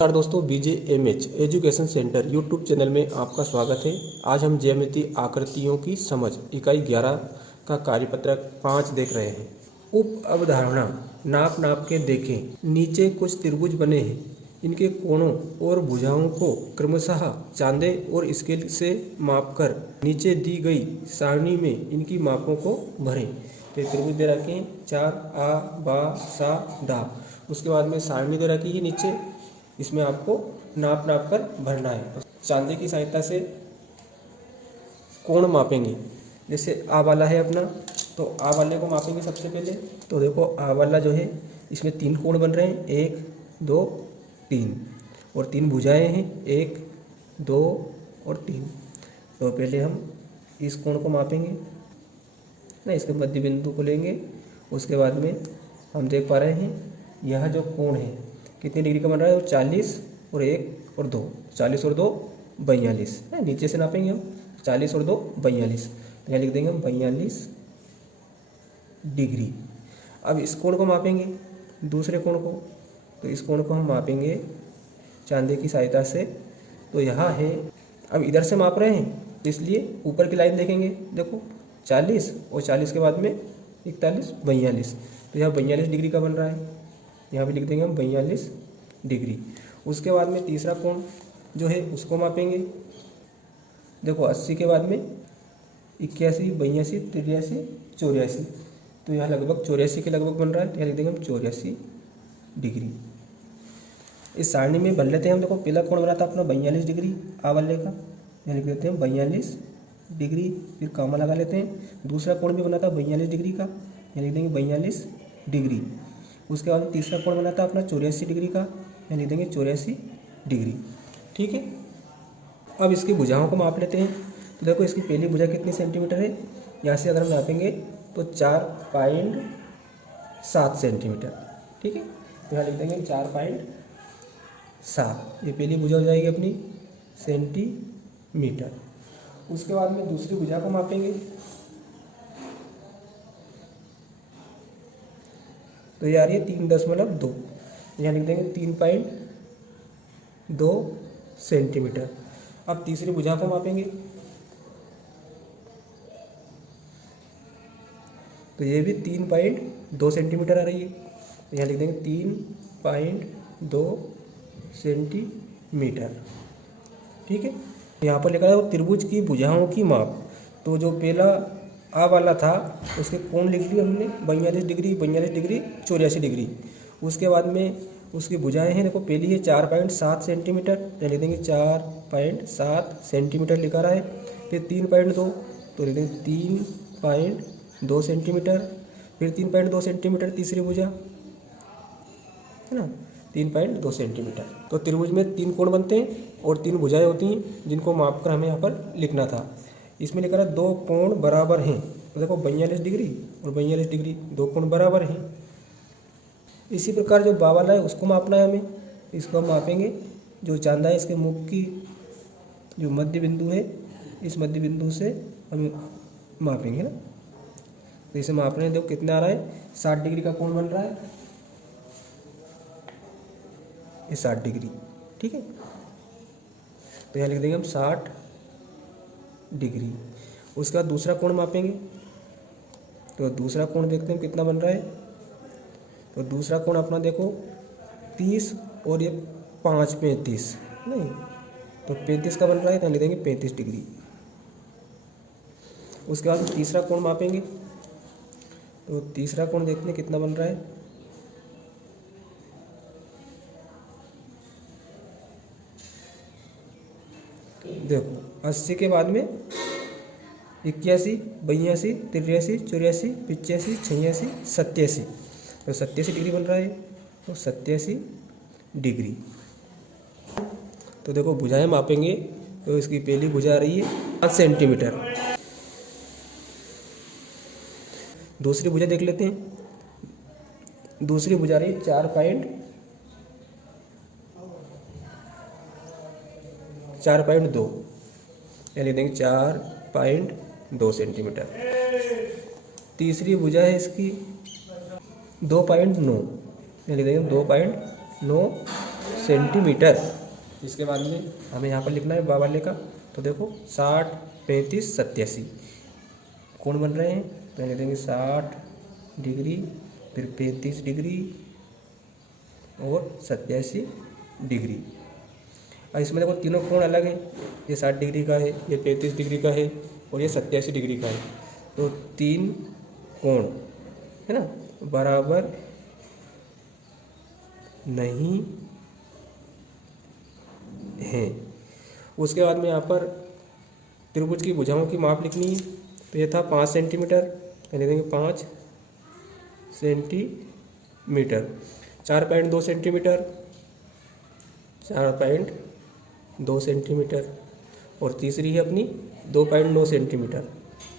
नमस्कार दोस्तों, BJMH education centre YouTube channel में आपका स्वागत है। आज हम ज्यामितीय आकृतियों की समझ इकाई 11 का कार्यपत्रक 5 देख रहे हैं। उप अवधारणा नाप नाप के देखें। नीचे कुछ त्रिभुज बने हैं, इनके कोणों और भुजाओं को क्रमशः चांदे और स्केल से मापकर नीचे दी गई सारणी में इनकी मापों को भरें। तो त्रिभुज दे रखे हैं 4 आ बा सा डा। उसके बाद में सारणी दे रखी है नीचे, इसमें आपको नाप नाप कर भरना है। चांदी की सहायता से कोण मापेंगे। जैसे आ वाला है अपना, तो आ वाले को मापेंगे सबसे पहले। तो देखो आ वाला जो है, इसमें 3 कोण बन रहे हैं, 1 2 3, और 3 भुजाएं हैं, 1 2 और 3। तो पहले हम इस कोण को मापेंगे ना, इसके मध्य बिंदु को लेंगे। उसके बाद में हम देख पा रहे हैं यह जो कोण है कितनी डिग्री का बन रहा है, 40 और 1 और 2, 40 और 2 42 है। नीचे से नापेंगे हम 40 और 2 42, तो यहाँ लिख देंगे हम 42 डिग्री। अब इस कोण को मापेंगे, दूसरे कोण को। तो इस कोण को हम मापेंगे चांदे की सहायता से। तो यहाँ है, अब इधर से माप रहे हैं इसलिए ऊपर की लाइन देखेंगे। देखो 40 और 40 के बाद में 41 42, तो यहाँ 42 डिग्री का बन रहा है। यहाँ पे लिख देंगे हम 42 डिग्री। उसके बाद में तीसरा कोण जो है उसको मापेंगे। देखो 80 के बाद में 81 82 83 84, तो यहाँ लगभग 84 के लगभग बन रहा है। तो यहाँ लिख देंगे हम 84 डिग्री। इस सारणी में बन लेते हैं हम। देखो पहला कोण बना था अपना 42 डिग्री आ वाले का, यहाँ लिख देते हैं 42 डिग्री, फिर कामा लगा लेते हैं। दूसरा कोण भी बना था 42 डिग्री का, यहाँ लिख देंगे 42 डिग्री। उसके बाद तीसरा कोण बना था अपना 84 डिग्री का, यहाँ लिख देंगे 84 डिग्री। ठीक है, अब इसकी भुजाओं को माप लेते हैं। तो देखो इसकी पहली भुजा कितनी सेंटीमीटर है, यहाँ से अगर हम नापेंगे तो 4.7 सेंटीमीटर। ठीक है, तो यहाँ लिख देंगे 4.7, ये पहली भुजा हो जाएगी अपनी सेंटीमीटर। उसके बाद में दूसरी भुजा को मापेंगे। तो ये आ रही है 3.2, यहाँ लिख देंगे 3.2 सेंटीमीटर। अब तीसरी भुजा को मापेंगे, तो ये भी 3.2 सेंटीमीटर आ रही है। तो यहाँ लिख देंगे 3.2 सेंटीमीटर। ठीक है, यहाँ पर लिखा है त्रिभुज की भुजाओं की माप। तो जो पहला आ वाला था उसके कोण लिख लिए हमने 42 डिग्री 42 डिग्री 84 डिग्री। उसके बाद में उसकी भुजाएं हैं, देखो पहली है 4.7 सेंटीमीटर, यहाँ लिख देंगे 4.7 सेंटीमीटर लिखा रहा है। फिर 3.2, तो लिख देंगे 3.2 सेंटीमीटर। फिर 3.2 सेंटीमीटर तीसरी भुजा है ना, 3.2 सेंटीमीटर। तो त्रिभुज में 3 कोण बनते हैं और 3 भुजाएं होती हैं, जिनको मापकर हमें यहाँ पर लिखना था। इसमें लिखा है 2 कोण बराबर हैं। तो देखो 42 डिग्री और 42 डिग्री, 2 कोण बराबर हैं। इसी प्रकार जो बा वाला है उसको मापना है हमें। इसको हम मापेंगे, जो चांदा है इसके मुख की जो मध्य बिंदु है, इस मध्य बिंदु से हम मापेंगे ना। तो इसे माप रहे हैं, देखो कितना आ रहा है, 60 डिग्री का कोण बन रहा है, ये 60 डिग्री। ठीक है, तो यहाँ लिख देंगे हम 60 डिग्री। उसके बाद दूसरा कोण मापेंगे। तो दूसरा कोण देखते हैं कितना बन रहा है। तो दूसरा कोण अपना देखो 30 और ये 5 35 नहीं, तो 35 का बन रहा है, तो लिख देंगे 35 डिग्री। उसके बाद तीसरा कोण मापेंगे। तो तीसरा कोण देखते हैं कितना बन रहा है। देखो 80 के बाद में 81 82 83 84 85 86 87, तो 87 डिग्री बन रहा है। तो 87 डिग्री। तो देखो भुजाएं मापेंगे, तो इसकी पहली भुजा आ रही है 5 सेंटीमीटर। दूसरी भुजा देख लेते हैं। दूसरी भुजा आ रही है 4.2, या लिख देंगे 4.2 सेंटीमीटर। तीसरी भुजा है इसकी 2.9, या लिख देंगे 2.9 सेंटीमीटर। इसके बाद में हमें यहाँ पर लिखना है बा वाले का। तो देखो 60, 35, 87 कोण बन रहे हैं। तो लिख देंगे 60 डिग्री, फिर 35 डिग्री और 87 डिग्री। और इसमें देखो तीनों कोण अलग हैं। ये 60 डिग्री का है, ये 35 डिग्री का है और ये 87 डिग्री का है। तो तीन कोण है ना बराबर नहीं हैं। उसके बाद में यहाँ पर त्रिभुज की भुजाओं की माप लिखनी है। तो ये था 5 सेंटीमीटर, लिख देंगे 5 सेंटीमीटर। 4.2 centimetre, 4.2 centimetre. और तीसरी है अपनी 2.9 सेंटीमीटर,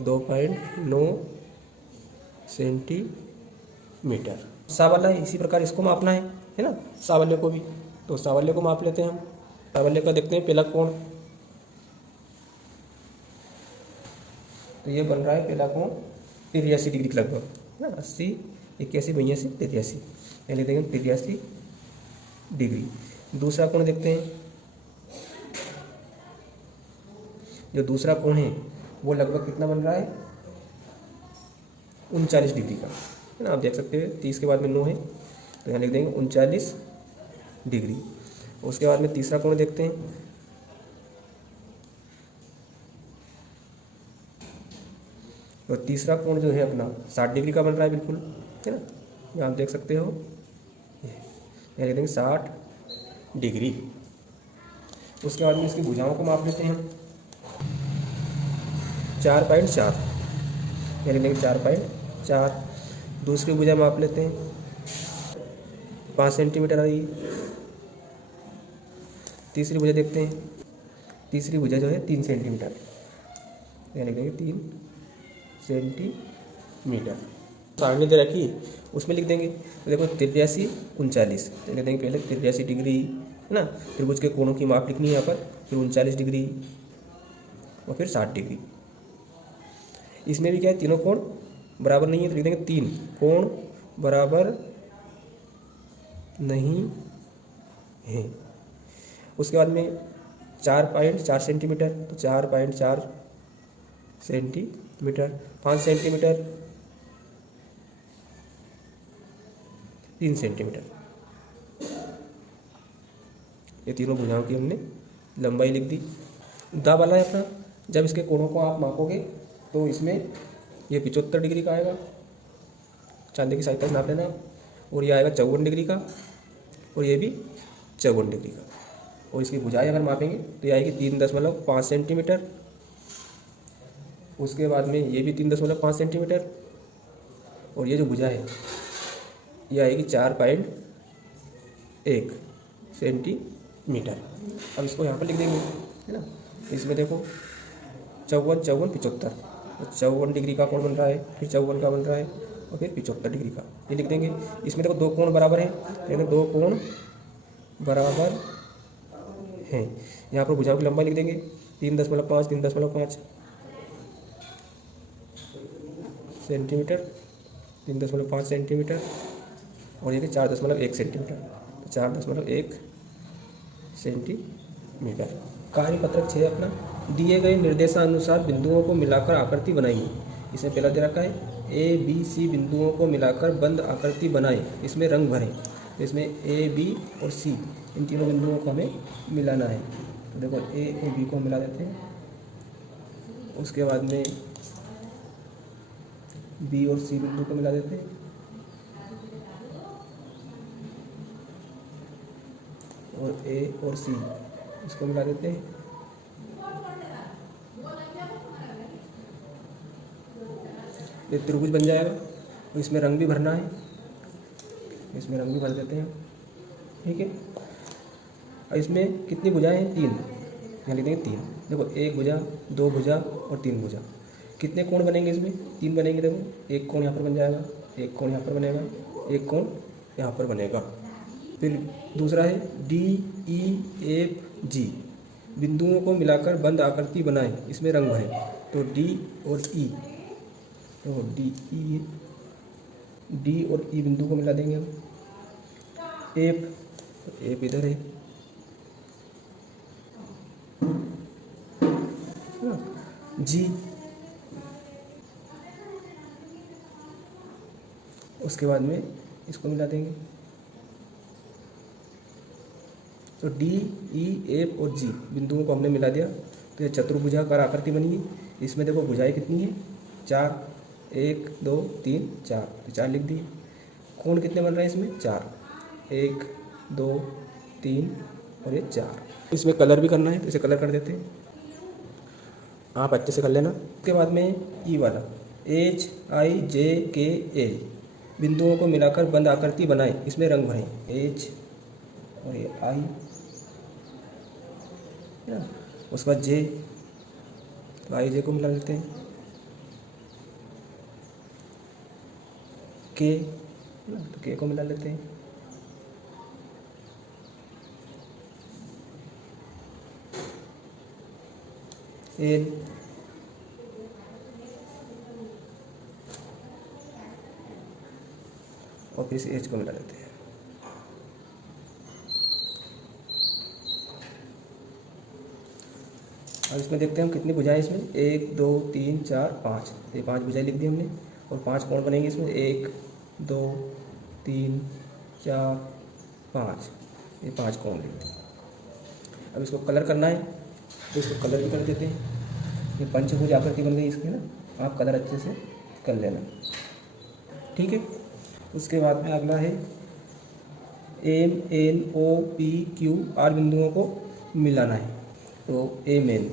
2.9 सेंटीमीटर। सावल्य है, इसी प्रकार इसको मापना है ना, सावल्य को भी। तो सावल्य को माप लेते हैं हम। सावल्य का देखते हैं पहला कोण। तो ये बन रहा है पहला कोण 83 डिग्री के लगभग है ना, 80, 81, 82, 83, यानी देखेंगे 83 डिग्री। दूसरा कोण देखते हैं। जो दूसरा कोण है वो लगभग कितना बन रहा है 39 डिग्री का है ना। आप देख सकते हैं 30 के बाद में 9 है, तो यहाँ लिख देंगे 39 डिग्री। उसके बाद में तीसरा कोण देखते हैं। तो तीसरा कोण जो है अपना 60 डिग्री का बन रहा है बिल्कुल है ना, यहाँ आप देख सकते हो। यहाँ लिख देंगे 60 डिग्री। उसके बाद में इसकी भुजाओं को माप लेते हैं हम। 4.4, यानी देंगे 4.4। दूसरी भुजा माप लेते हैं, 5 सेंटीमीटर आ रही। तीसरी भुजा देखते हैं। तीसरी भुजा जो है 3 सेंटीमीटर, यानी देंगे 3 सेंटीमीटर। सारणी दे रखी उसमें लिख देंगे। तो देखो 83, 39, तो लिख देंगे पहले 83 डिग्री है ना। त्रिभुज के कोणों की माप लिखनी है यहाँ पर, फिर 39 डिग्री और फिर 60 डिग्री। इसमें भी क्या है, तीनों कोण बराबर नहीं है, तो लिख देंगे 3 कोण बराबर नहीं है। उसके बाद में 4.4 सेंटीमीटर, तो 4.4 सेंटीमीटर। 5 centimetre, 3 centimetre. ये तीनों भुजाओं की हमने लंबाई लिख दी। दा वाला है अपना। जब इसके कोणों को आप मापोगे तो इसमें ये 75 डिग्री का आएगा, चांदी की सहायता से नाप लेना। और ये आएगा 54 डिग्री का, और ये भी 54 डिग्री का। और इसकी भुजाएं अगर मापेंगे तो ये आएगी 3.5 सेंटीमीटर। उसके बाद में ये भी 3.5 सेंटीमीटर। और ये जो भुजा है ये आएगी 4.1 सेंटीमीटर। अब इसको यहाँ पर लिख देंगे है ना। इसमें देखो 54, 54, 75, तो 54 डिग्री का कोण बन रहा है, फिर 54 का बन रहा है और फिर 75 डिग्री का, ये लिख देंगे। इसमें देखो 2 कोण बराबर हैं, यानी 2 कोण बराबर हैं। यहाँ पर भुजाओं की लंबाई लिख देंगे 3.5, 3.5 सेंटीमीटर, 3.5 सेंटीमीटर। और ये कि 4.1 सेंटीमीटर, तो 4.1 सेंटीमीटर। कार्यपत्रक 6 अपना। दिए गए निर्देशानुसार बिंदुओं को मिलाकर आकृति बनाएंगे। इसमें पहला दे रखा है ए बी सी बिंदुओं को मिलाकर बंद आकृति बनाएं, इसमें रंग भरें। तो इसमें ए बी और सी इन तीनों बिंदुओं को हमें मिलाना है। तो देखो ए और बी को मिला देते हैं। उसके बाद में बी और सी बिंदु को मिला देते हैं। और ए और सी इसको मिला देते हैं। ये त्रिभुज बन जाएगा। और इसमें रंग भी भरना है, इसमें रंग भी भर देते हैं। ठीक है। और इसमें कितनी भुजाएं हैं, 3, यहाँ लिख देंगे 3। देखो 1 भुजा, 2 भुजा और 3 भुजा। कितने कोण बनेंगे इसमें, 3 बनेंगे। देखो एक कोण यहाँ पर बन जाएगा, एक कोण यहाँ पर बनेगा, एक कोण यहाँ पर बनेगा। फिर दूसरा है डी ई एफ जी बिंदुओं को मिलाकर बंद आकृति बनाएं, इसमें रंग भरें। तो डी और ई, तो डी और ई बिंदु को मिला देंगे हम। एफ, तो एफ इधर है, जी, उसके बाद में इसको मिला देंगे तो डी, ई, एफ और जी बिंदुओं को हमने मिला दिया तो ये चतुर्भुजाकार आकृति बनी है। इसमें देखो भुजाएं कितनी है, 4, 1 2 3 4, तो 4 लिख दिए। कोण कितने बन रहे हैं इसमें, 4, 1 2 3 और ये 4। इसमें कलर भी करना है तो इसे कलर कर देते हैं, आप अच्छे से कर लेना। उसके बाद में ई वाला H I J K L बिंदुओं को मिलाकर बंद आकृति बनाएं, इसमें रंग भरें, H और ये I, उसके बाद J, तो I J को मिला लेते हैं, K तो K को मिला लेते हैं, L और फिर से H को मिला लेते हैं। अब इसमें देखते हैं हम कितनी भुजाएं इसमें, 1 2 3 4 5, ये 5 भुजाएं लिख दी हमने और 5 कोण बनेंगे इसमें, 1 2 3 4 5, ये 5 कोण लिख दिए। अब इसको कलर करना है तो इसको कलर भी कर देते हैं। ये पंचभुज आकृति बन गई इसकी ना, आप कलर अच्छे से कर लेना, ठीक है। उसके बाद में अगला है M N O P Q R बिंदुओं को मिलाना है, तो एम एन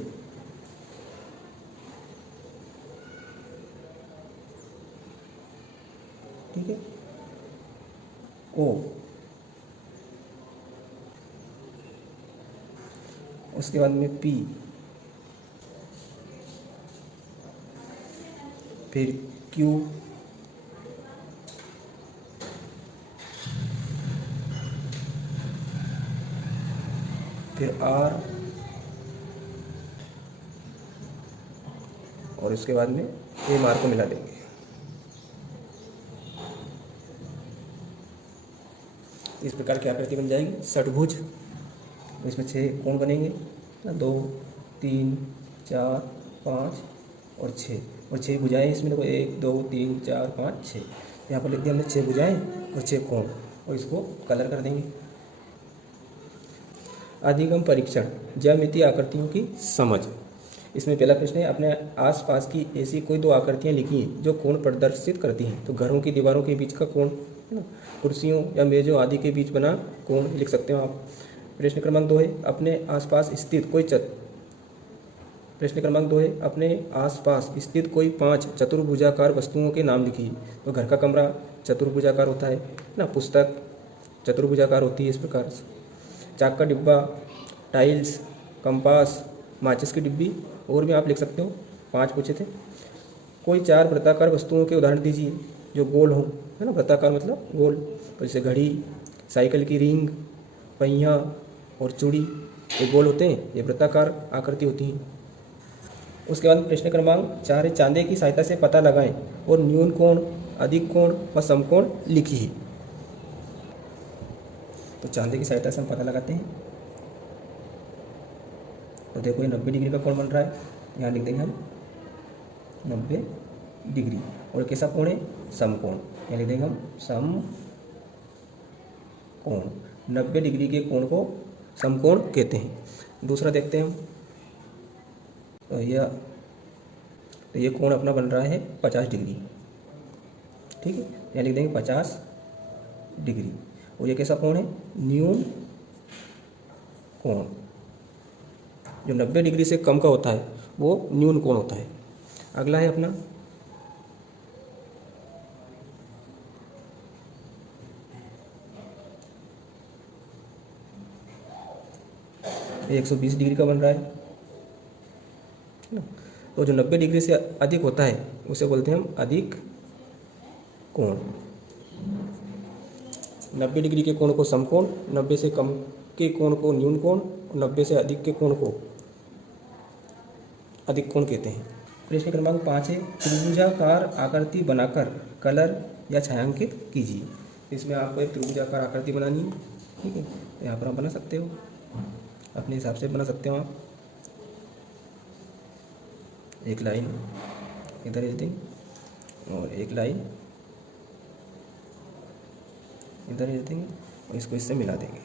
ठीक है, ओ, उसके बाद में पी, फिर क्यू, फिर आर और उसके बाद में एम आर को मिला देंगे। इस प्रकार की आकृति बन जाएगी षटभुज। तो इसमें 6 कोण बनेंगे, 2 3 4 5 और 6, और 6 भुजाएं इसमें देखो, 1 2 3 4 5 6, यहाँ पर लिख दिया हमने 6 भुजाएं और 6 कोण, और इसको कलर कर देंगे। अधिगम परीक्षण, ज्यामितीय आकृतियों की समझ। इसमें पहला प्रश्न है, अपने आसपास की ऐसी कोई 2 आकृतियां लिखी हैं जो कोण प्रदर्शित करती हैं। तो घरों की दीवारों के बीच का कोण है ना, कुर्सियों या मेजों आदि के बीच बना कोण लिख सकते हो आप। प्रश्न क्रमांक 2 है, अपने आसपास स्थित कोई प्रश्न क्रमांक 2 है, अपने आसपास स्थित कोई 5 चतुर्भुजाकार वस्तुओं के नाम लिखिए। तो घर का कमरा चतुर्भुजाकार होता है ना, पुस्तक चतुर्भुजाकार होती है इस प्रकार से, चाक का डिब्बा, टाइल्स, कंपास, माचिस की डिब्बी, और भी आप लिख सकते हो, 5 पूछे थे। कोई 4 वृत्ताकार वस्तुओं के उदाहरण दीजिए जो गोल हो, है ना, वृत्ताकार मतलब गोल, तो जैसे घड़ी, साइकिल की रिंग, पहिया और चूड़ी, ये गोल होते हैं, ये वृत्ताकार आकृति होती हैं। उसके बाद प्रश्न क्रमांक 4 है, चांदे की सहायता से पता लगाएं और न्यून कोण, अधिक कोण व समकोण लिखिए। तो चांदे की सहायता से हम पता लगाते हैं, तो देखो ये 90 डिग्री का कोण बन रहा है, यहाँ लिख देंगे हम 90 डिग्री, और कैसा कोण है, समकोण, यहाँ लिख देंगे हम समकोण। 90 डिग्री के कोण को समकोण कहते हैं। दूसरा देखते हैं हम, तो ये कोण अपना बन रहा है 50 डिग्री, ठीक है, यहाँ लिख देंगे 50 डिग्री, और ये कैसा कोण है, न्यून कोण। जो 90 डिग्री से कम का होता है वो न्यून कोण होता है। अगला है अपना ये 120 डिग्री का बन रहा है ना, तो जो 90 डिग्री से अधिक होता है उसे बोलते हैं हम अधिक कोण। 90 डिग्री के कोण को समकोण, 90 से कम के कोण को न्यून कोण, 90 से अधिक के कोण को अधिक कोण कहते हैं। प्रश्न क्रमांक 5 है, त्रिभुजाकार आकृति बनाकर कलर या छायांकित कीजिए। इसमें आपको एक त्रिभुजाकार आकृति बनानी है, ठीक है, तो यहाँ पर आप बना सकते हो, अपने हिसाब से बना सकते हो आप। एक लाइन इधर खींच देंगे और एक लाइन इधर खींच देंगे और इसको इससे मिला देंगे।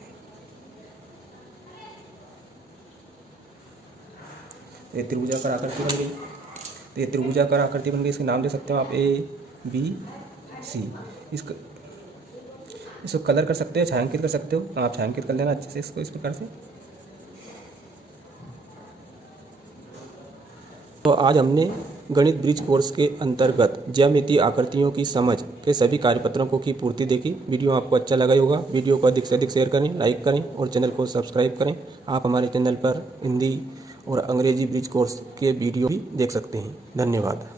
तो ये त्रिभुजाकार आकृति बन गई। तो ये त्रिभुजाकार आकृति बन गई, इसके नाम दे सकते हो आप ABC। इसको कलर कर सकते हो, छायांकित कर सकते हो। आप छायांकित कर लेना अच्छे से इसको इस प्रकार से। तो आज हमने गणित ब्रिज कोर्स के अंतर्गत ज्यामितीय आकृतियों की समझ के सभी कार्यपत्रों की पूर्ति देखी। वीडियो आपको अच्छा लगा ही होगा। वीडियो को अधिक से अधिक शेयर करें, लाइक करें और चैनल को सब्सक्राइब करें। आप हमारे चैनल पर हिंदी और अंग्रेजी ब्रिज कोर्स के वीडियो भी देख सकते हैं। धन्यवाद।